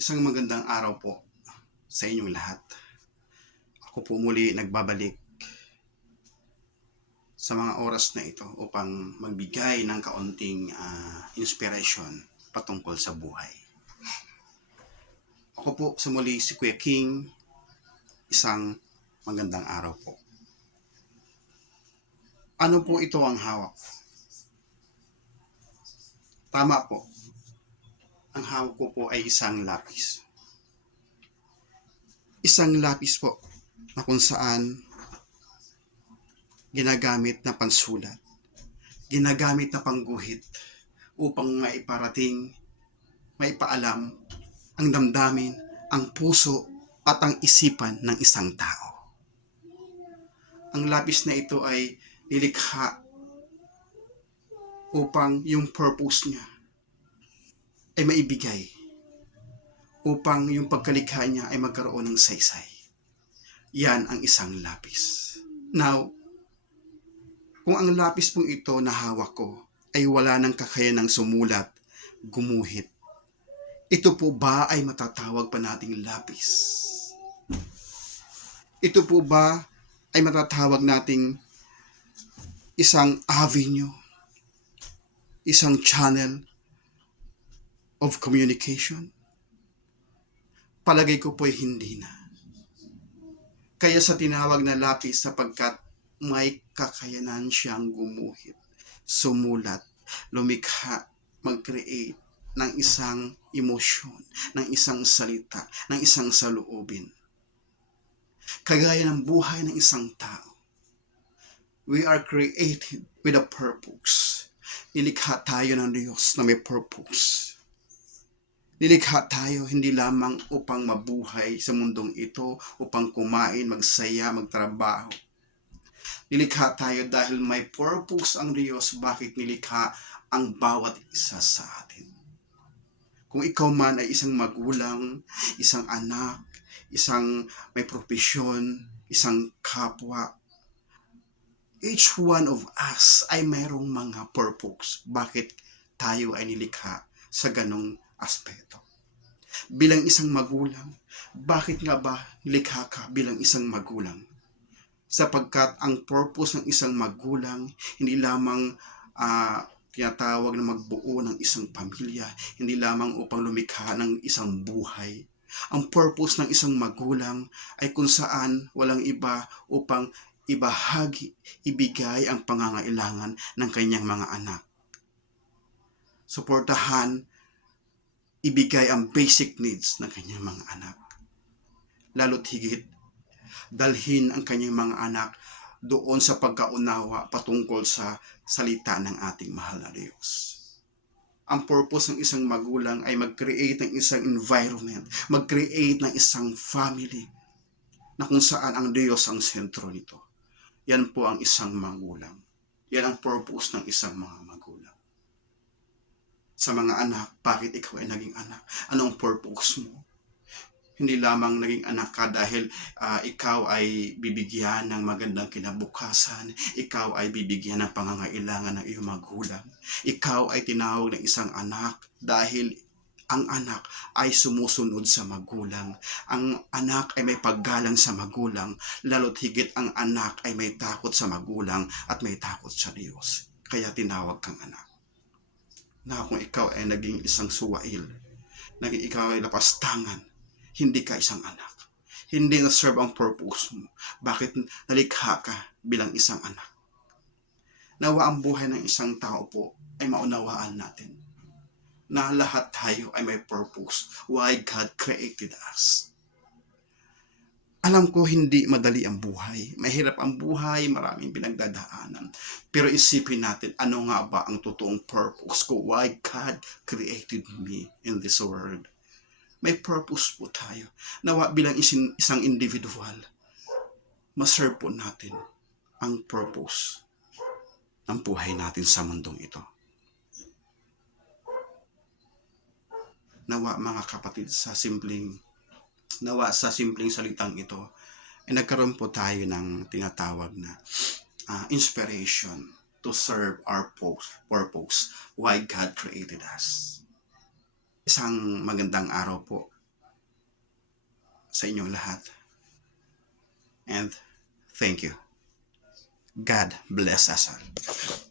Isang magandang araw po sa inyong lahat. Ako po muli nagbabalik sa mga oras na ito upang magbigay ng kaunting inspiration patungkol sa buhay. Ako po sa muli si Kuya King, isang magandang araw po. Ano po ito ang hawak? Tama po, ang hawak ko po ay isang lapis. Isang lapis po na kung saan ginagamit na pansulat, ginagamit na pangguhit upang maipaalam ang damdamin, ang puso at ang isipan ng isang tao. Ang lapis na ito ay nilikha upang yung purpose niya ay maibigay, upang yung pagkalikha niya ay magkaroon ng saysay. Yan ang isang lapis. Now, kung ang lapis pong ito na hawak ko ay wala ng kakayanang sumulat, gumuhit, ito po ba ay matatawag pa nating lapis? Ito po ba ay matatawag nating isang avenue, isang channel of communication? Palagay ko po ay hindi na. Kaya sa tinawag na lapis sapagkat may kakayanan siyang gumuhit, sumulat, lumikha, mag-create ng isang emosyon, ng isang salita, ng isang saloobin. Kagaya ng buhay ng isang tao, we are created with a purpose. Nilikha tayo ng Diyos na may purpose. Nilikha tayo hindi lamang upang mabuhay sa mundong ito, upang kumain, magsaya, magtrabaho. Nilikha tayo dahil may purpose ang Diyos bakit nilikha ang bawat isa sa atin. Kung ikaw man ay isang magulang, isang anak, isang may propesyon, isang kapwa, each one of us ay mayroong mga purpose bakit tayo ay nilikha sa ganong aspeto. Bilang isang magulang, bakit nga ba nilikha ka bilang isang magulang? Sapagkat ang purpose ng isang magulang, hindi lamang tinatawag na magbuo ng isang pamilya, hindi lamang upang lumikha ng isang buhay. Ang purpose ng isang magulang ay kung saan walang iba upang ibahagi, ibigay ang pangangailangan ng kanyang mga anak. Suportahan, ibigay ang basic needs ng kanyang mga anak. Lalo't higit, dalhin ang kanyang mga anak doon sa pagkaunawa patungkol sa salita ng ating mahal na Diyos. Ang purpose ng isang magulang ay mag-create ng isang environment, mag-create ng isang family na kung saan ang Diyos ang sentro nito. Yan po ang isang magulang. Yan ang purpose ng isang mga magulang. Sa mga anak, bakit ikaw ay naging anak? Anong purpose mo? Hindi lamang naging anak ka dahil ikaw ay bibigyan ng magandang kinabukasan, ikaw ay bibigyan ng pangangailangan ng iyong magulang. Ikaw ay tinawag ng isang anak dahil ang anak ay sumusunod sa magulang. Ang anak ay may paggalang sa magulang, lalo't higit ang anak ay may takot sa magulang at may takot sa Diyos. Kaya tinawag kang anak. Na kung ikaw ay naging isang suwail, naging ikaw ay lapastangan, hindi ka isang anak. Hindi na-serve ang purpose mo. Bakit nalikha ka bilang isang anak? Nawa ang buhay ng isang tao po ay maunawaan natin na lahat tayo ay may purpose. Why God created us. Alam ko hindi madali ang buhay. Mahirap ang buhay, maraming pinagdadaanan. Pero isipin natin, ano nga ba ang totoong purpose ko? Why God created me in this world? May purpose po tayo. Nawa bilang isang individual, maserve po natin ang purpose ng buhay natin sa mundong ito. Nawa mga kapatid, sa simpleng salitang ito, ay nagkaroon po tayo ng tinatawag na inspiration to serve our purpose, why God created us. Isang magandang araw po sa inyong lahat. And thank you. God bless us all.